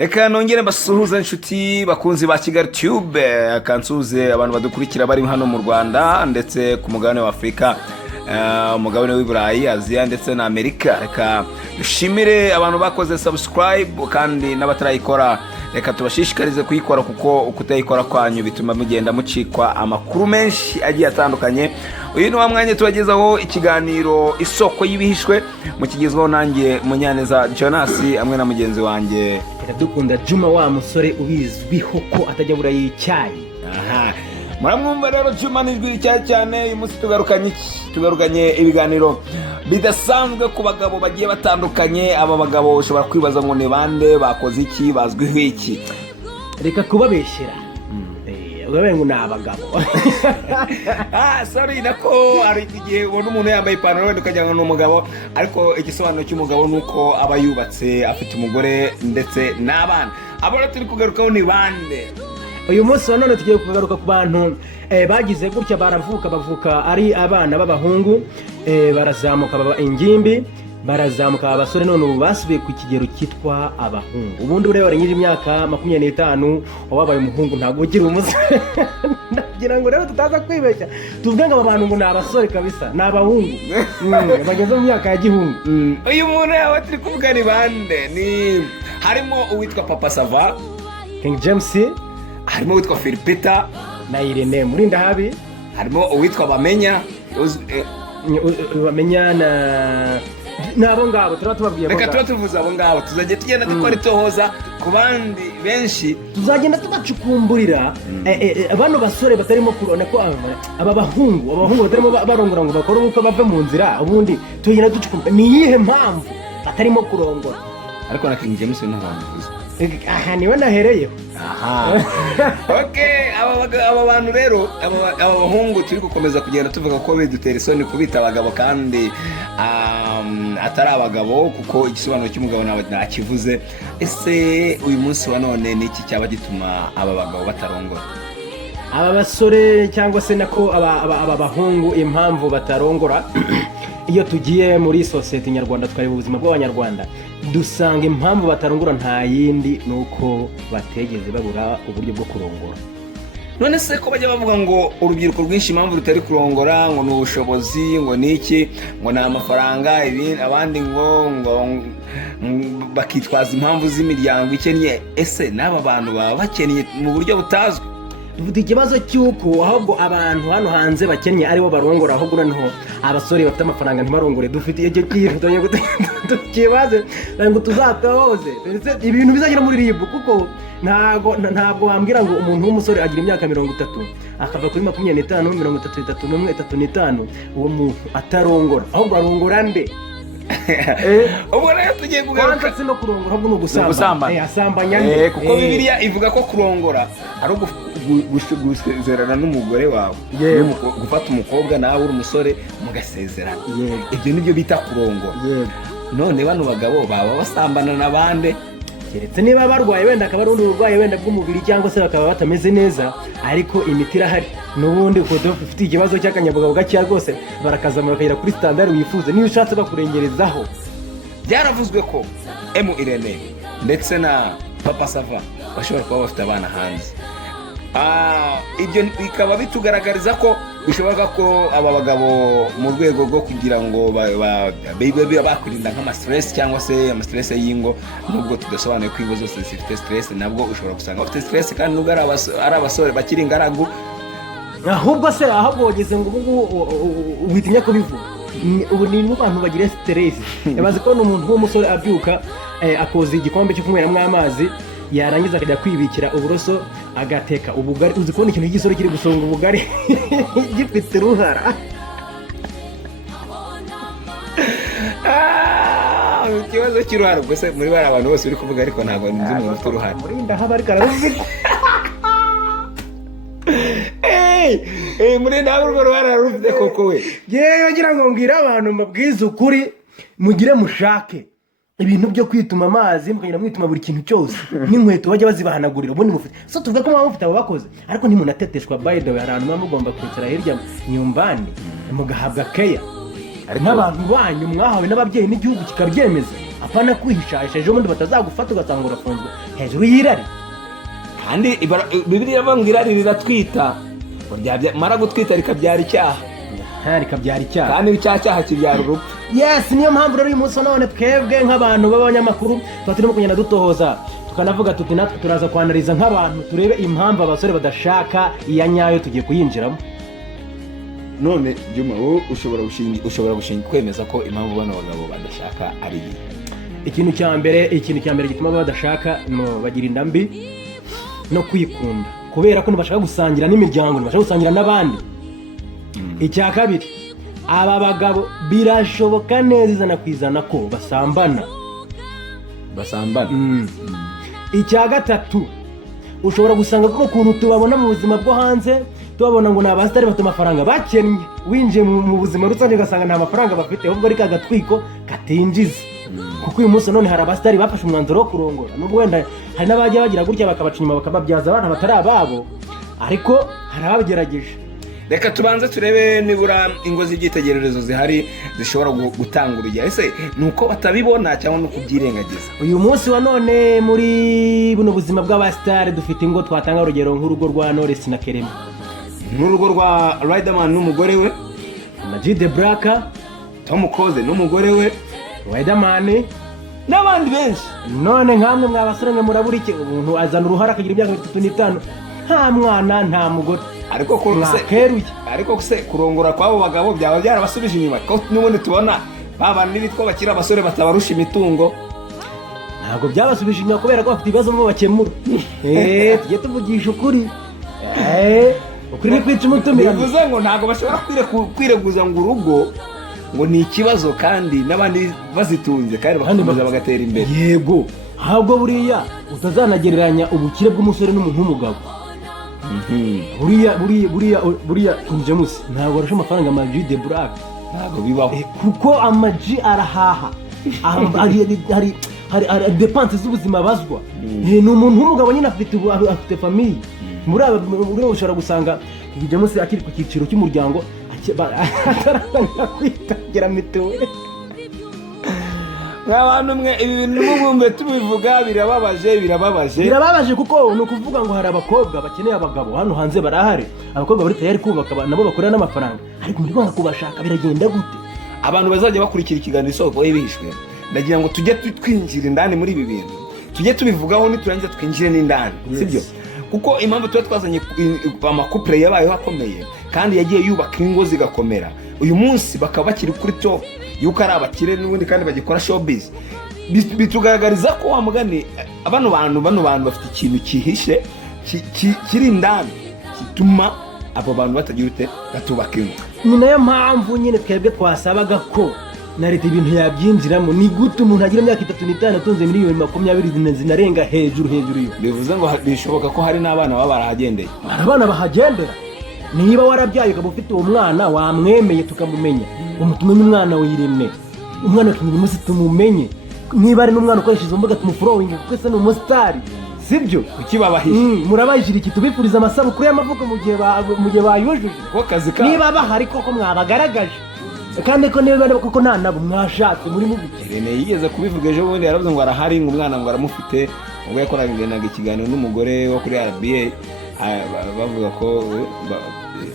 Reka nongere mbasuhuza inshuti bakunzi ba Kigali Tube, kansuze abantu badukurikira bari hano mu Rwanda ndetse ku mugabane wa Afrika, umugabane w'i Burayi, Aziya ndetse na Amerika. Reka dushimire abantu bakoze subscribe kandi n'abatarayikora, reka tubashishikarize kuyikora kuko ukutayikora kwanyu bituma mugenda mucikwa amakuru menshi agiye atandukanye. Uyu ni wa mwanya tubagezaho ikiganiro Isoko y'Ibihishwe, mukigezwaho nanjye Munyaneza Jonas amwe na mugenzi wanjye Iradukunda Juma, wa musore ubizwiho ko atajya bura y'icyayi. Muramwumva rero Juma nijwi cyane. Uyu munsi tugarukanye ibiganiro bidasanzwe ku bagabo bagiye batandukanye. Aba bagabo ushobora kwibaza ngo ni bande, bakoze iki, bazwiho iki? Reka kubabeshyera ugabe ngo ni abagabo. Sorry nako ari igihe ubona umuntu yambaye ipantaro wenda ukagira ngo ni umugabo, ariko igisobanuro cy'umugabo nuko aba yubatse, afite umugore ndetse n'abana. Abo rero turi kugarukaho ni bande. Uyu munsi wa none tugiye kugaruka ku bantu bagize gutya, bavuka ari abana b'abahungu, barazamuka baba ingimbi, barazamuka abasore, none ubu basubiye ku kigero cyitwa abahungu. Ubundi ureba warengije imyaka 25 wabaye umuhungu ntabwo ugira umusore. Ndagira ngo rero tutaza kwibeshya tuvuge ngo aba bantu ngo ni abasore kabisa, ni abahungu bageze mu myaka ya gihungu. Uyu muntu yawe turi kuvuga ni bande, ni harimo uwitwa Papa Sava, King James, harimo uwitwa Philipita na Irene Murindahabi, harimo uwitwa Bamenya nabo ngabo turatubabwiye. Reka tuvuze abo ngabo, tuzajya tugenda dukora itohoza ku bandi benshi, tuzagenda tubacukumburira bano basore batarimo kurona ko aba bahungu batarimo barongora ngo bakore uko bave mu nzira. Ubundi tugenda ducukumbura ni iyihe mpamvu batarimo kurongora. Ariko na King James ntabavuze. Aha niwe nahereyeho. Okay, aba bantu rero, aba bahungu turi gukomeza kugenda tuvuga ko bidutera isoni kubita abagabo kandi atari abagabo, kuko igisobanuro cy'umugabo ntakivuze. Ese uyu munsi wa none ni iki cyaba gituma aba bagabo batarongora? Aba basore cyangwa se nako aba bahungu impamvu batarongora, iyo tugiye muri society nyarwanda twareba ubuzima bw'abanyarwanda, dusanga impamvu batarongora nta yindi nuko bategeze babura uburyo bwo kurongora. None se ko bajya bavuga ngo urubyiruko rwinshi impamvu rutari kurongora ngo ni ubushobozi, ngo ni iki, ngo ni amafaranga, abandi ngo bakitwaza impamvu z'imiryango ikennye. Ese n'aba bantu baba bakennye mu buryo butazwi? Dufite ikibazo cy'uko ahubwo abantu hano hanze bakennye aribo barongora, ahubwo noneho abasore bafite amafaranga ntibarongore. Dufite icyo kifutonye tukibaze ngo tuzatohoze ibintu bizagira muri RIB, kuko ntabwo wambwira ngo umuntu w'umusore agira imyaka 30 akava kuri 25, 33, 35 uwo muntu atarongora, ahubwo arongora nde? Ubu rero tugiye kugaruka no kurongora, ahubwo no gusambanya. Asambanya nde? Kuko Bibiliya ivuga ko kurongora ari gusezerana n'umugore wawe, gufata umukobwa nawe uri umusore mugasezerana. Ibyo nibyo bita kurongora. None bano bagabo baba basambana n'abande, keretse niba barwaye wenda akaba ari undi burwayi wenda bw'umubiri, cyangwa se bakaba batameze neza, ariko imiti irahari. N'ubundi uko dufite ikibazo cy'akanyabugabo gakeya rwose barakazamura bakagera kuri standard wifuza. Niba ushatse bakurengerezaho. Byaravuzwe ko Irene ndetse na Papa Sava bashobora kuba bafite abana hanze. Ibyo bikaba bitugaragariza ko bishoboka ko aba bagabo mu rwego rwo kugira ngo bakurinda nk'ama stress cyangwa se ama stress y'ingo, nubwo tudasobanuye ko ingo zose zifite stress, nabwo ushobora gusanga bafite stress kandi nubwo ari abasore bakiri ingaragu. Ahubwo wageze ngo ubu witinya kubivuga. Ubu ni n'abantu bagira stress. Yabaze ko n'umuntu w'umusore abyuka akoza igikombe cyo kunyweramo amazi, yarangiza akajya kwibikira uburoso agateka ubugari. Uzi kubona ikintu cy'igisoro kiri gusonga ubugari gifite uruhara. Ikibazo cy'uruhara gusa muri bari abantu bose uri kuvuga, ariko ntabwo nzi umuntu ufite uruhara. Murindahabi ariko araruvuga. Murindahabi urwo ruhara rufite koko we. Yewe ngira ngo mbwira abantu mabwiza ukuri, mugire mushake ibintu byo kwituma amazi, mukagenda mwituma buri kintu cyose, n'inkweto bajya bazibahanagurira. Ubundi mufite so tuvuga ko mufite abo bakoze, ariko ntimunateteshwa. By the way, hari ahantu mugomba kwicara hirya nyumbani mugahabwa care n'abantu banyu mwahawe n'ababyeyi n'igihugu kikabyemeza. apana kwihishahisha ejo bundi batazagufata ugasanga urafunzwe hejuru y'irari. kandi Bibiliya ivuga ngo irari riratwita, mara gutwita rikabyara icyaha, rikabyara icyaha, kandi icyaha kibyara urupfu. Yes, niyo mpamvu rero uyu munsi none twebwe nk'abantu b'abanyamakuru tuba turimo kugenda dutohoza tukanavuga tuti natwe turaza kwanariza nk'abantu turebe impamvu abasore badashaka iya nyayo tugiye kuyinjiramo. None Juma, wowe ushobora gushinga kwemeza ko impamvu bano bagabo badashaka ari iyi? Ikintu cya mbere gituma badashaka no bagira indambi no kwikunda, kubera ko ntibashaka gusangira n'imiryango, ntibashaka gusangira n'abandi. Icya kabiri, aba bagabo birashoboka neza izana kwizana ko basambana. Icya gatatu, ushobora gusanga ko ukuntu tubabona mu buzima bwo hanze tubabona ngo ni abasitari bafite amafaranga bakennye, winjiye mu buzima rusange ugasanga nta mafaranga bafite, ahubwo ari kagatwiko katinjiza. Kuko uyu munsi none hari abasitari bafashe umwanzuro wo kurongora, nubwo wenda hari n'abajya bagira gutya bakabaca inyuma bakababyaza abana batari ababo, ariko hari ababigerageje. Reka tubanze turebe nibura ingo z'ibyitegererezo zihari zishobora gutanga urugero. Ese nuko batabibona cyangwa nuko byirengagiza? Uyu munsi wa none muri buno buzima bw'abasitari dufite ingo twatanga urugero nk'urugo rwa Knowless na Kerema, n'urugo rwa Riderman n'umugore we, Amag the Black, Tom Close n'umugore we, Riderman n'abandi benshi. None nkamwe mwabasore mwe murabura iki? Umuntu azana uruhara akagira imyaka 35 nta mwana nta mugore, ariko se kurongora kw'abo bagabo byaba byarabasubije inyuma ko n'ubundi tubona babana n'ibitwa bakira abasore batabarusha imitungo? Ntabwo byabasubije inyuma kubera ko bafite ibibazo mu bakemura. Tujye tuvugisha ukuri, ukuri ni kwica umutumira. Bivuze ngo ntabwo bashobora kwireguza ngo urugo ngo ni ikibazo kandi n'abandi bazitunze kandi bakakomeza bagatera imbere. Yego, ahubwo buriya utazanagereranya ubukire bw'umusore n'umuntu w'umugabo. Buriya King James ntabwo arusha amafaranga Amag the Black, ntabwo bibaho, kuko Amag arahaha. Hari depanse z'ubuzima bazwa. Ni umuntu w'umugabo nyine afite famille. Muri ushobora gusanga King James akiri ku cyiciro cy'umuryango ataranga kwitangira mituweli. Nk'abantu mwe ibi bintu mubumbe tubivuga birababaje kuko ni ukuvuga ngo hari abakobwa bakeneye abagabo hano hanze barahari, abakobwa bari tayari kubaka nabo bakorera n'amafaranga, ariko muri banga kubashaka biragenda gute? Abantu bazajya bakurikira ikiganiro isoko y'ibihishwe, ndagira ngo tujye twinjira indani muri ibi bintu, tujye tubivugaho niturangiza twinjire n'indani, sibyo? Kuko impamvu tuba twazanye amakupure yabayeho akomeye kandi yagiye yubaka ingo zigakomera, uyu munsi bakaba bakiri kuri top yuko ari abakire n'ubundi kandi bagikora showbiz, bitugaragariza ko wa mugani bano bantu bafite ikintu kihishe kiri indani gituma abo bantu batagira ute batubaka ingo. Ni nayo mpamvu nyine twebwe twasabaga ko na leta ibintu yabyinjiramo. Ni gute umuntu agira imyaka 35 atunze miliyoni 20 zinarenga hejuru yo? Bivuze ngo bishoboka ko hari n'abana baba barahagendeye. Abana bahagendera. Niba warabyaye ukaba ufite uwo mwana wamwemeye tukamumenya, umutumenye umwana wiremye, umwana King James tumumenye, niba ari n'umwana ukoresheje imbuga tumufollowing kuko ese ni umusitari, sibyo? Ukibabahisha murabajira iki tubifuriza amasabukuru y'amavuko mu gihe bayujuje ko kazi ka niba bahari koko mwabagaragaje, kandi ko niba koko nta nabo mwashatse muri mubike. Irene yigeze kubivuga ejo bundi, yaravuze ngo arahari ngo umwana ngo aramufite, ubwo yakoraga ikiganiro n'umugore wo kuri RBA, bavuga ko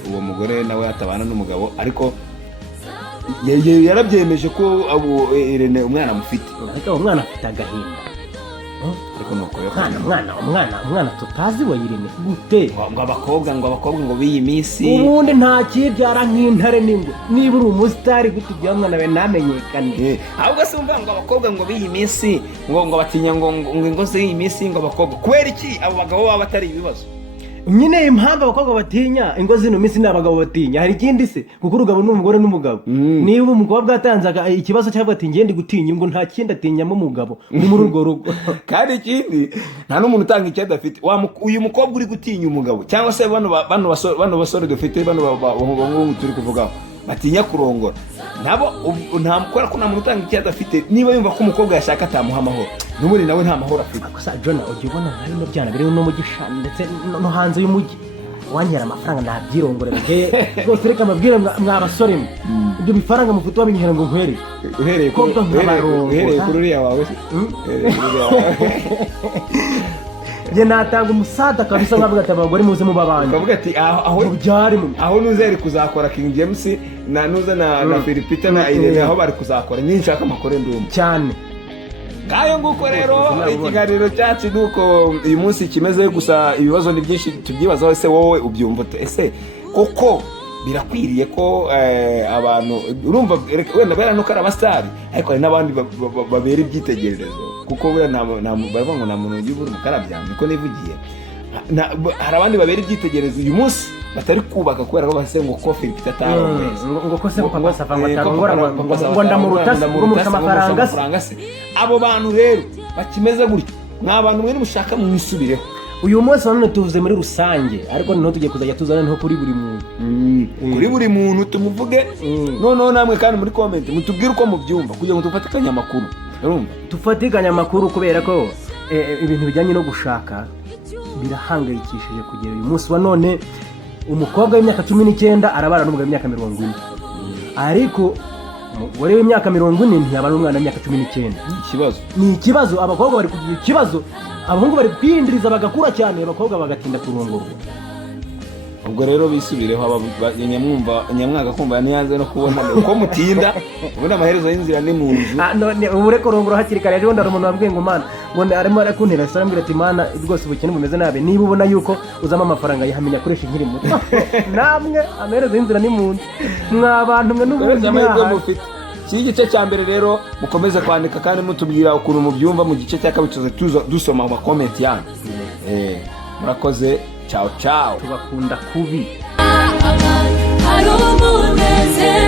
uwo mugore nawe atabana n'umugabo, ariko yarabyemeje ko Irene umwana amufite, ariko umwana afite agahinda. ariko nuko umwana tutazi wa Irene gute ngo abakobwa ngo biyi minsi ubundi nta kibyara nk'intare n'ingwe. Niba uri umusitari gute ujya umwana we namenyekane? ahubwo se umva ngo abakobwa ngo biyi minsi ngo batinya ngo ingo z'iyi minsi ngo abakobwa, kubera iki abo bagabo baba batari ibibazo? Nyine impamvu abakobwa batinya ingo zino minsi n'abagabo batinya hari ikindi se, kuko urugabo n'umugore n'umugabo. Niba umukobwa atanzaga ikibazo cyangwa ati ngende gutinya ngo nta kindi atinyamo umugabo ni muri urwo rugo. Kandi ikindi nta n'umuntu utanga icyo adafite. Uyu mukobwa uri gutinya umugabo cyangwa se bano basore dufite bano turi kuvugaho batinya kurongora nabo nta mukora ko nta muntu utanga icyo adafite. Niba yumva ko umukobwa yashaka atamuha amahoro, n'ubundi nawe nta mahoro afite. Gusa John ujye ubona hari no byana biri no mu gishani ndetse no hanze y'umujyi wanyera amafaranga nabyirongorera rwose reka mbabwire mwa basore mwe ibyo bifaranga mufite wabinyera ngo nkwere uhereye kuri uriya wawe njye natanga umusada kabisa nkavuga ati abagore muze mubabanje ukavuga ati aho nuze ari kuzakora King James na nuze na Philipita na Irene aho bari kuzakora ninshaka amakore ndumva cyane ngayo nguko rero ikiganiro cyacu nuko uyu munsi kimeze gusa ibibazo ni byinshi tubyibazaho ese wowe ubyumva ese koko birakwiriye ko abantu urumva wenda bera nuko ari abasitari ariko hari n'abandi babera ibyitegererezo kuko buriya baravuga ngo nta muntu ugibura umukarabya niko nivugiye hari abandi babera ibyitegererezo uyu munsi batari kubaka kubera ko base ngo ko Philipita atarongoza ngo ko se papa safa ngo atarongora ngo ndamurutase ngo murusha amafaranga se abo bantu rero bakimeze gutyo n'abantu mwe mushaka mwisubireho uyu munsi none tuvuze muri rusange ariko niho tugiye kuzajya tuzana nko kuri buri muntu kuri buri muntu tumuvuge noneho namwe kandi muri comment mutubwire uko mubyumva kugira ngo dufatikanye amakuru urumva dufatikanye amakuru kubera ko ibintu bijyanye no gushaka birahangayikishije kugera uyu munsi wa none umukobwa w'imyaka 19 arabara n'umugabo w'imyaka 40 ariko umugore w'imyaka 40 ntiyabana n'umwana w'imyaka 19 ni ikibazo abakobwa bari kugira ikibazo abahungu bari kwindiriza bagakura cyane abakobwa bagatinda kurongorwa ubwo rero bisubireho nyamwaga kumva niyanze no kubona uko mutinda ubona amaherezo y'inzira ni mu nzu none ubure kurongora hakiri kare rero ndari umuntu wabwiye ngo mana ngo arimo arakuntera sarambira ati mana rwose ubukene bumeze nabe niba ubona yuko uzama amafaranga yahamenya akoresha nkiri muto namwe amaherezo y'inzira ni mu nzu mwabantu mwe n'ubundi mufite iki gice cya mbere rero mukomeze kwandika kandi mutubwira ukuntu mubyumva mu gice cya kabiri dusoma ama comment yanyu murakoze ciao ciao tubakunda kubi hari umunezero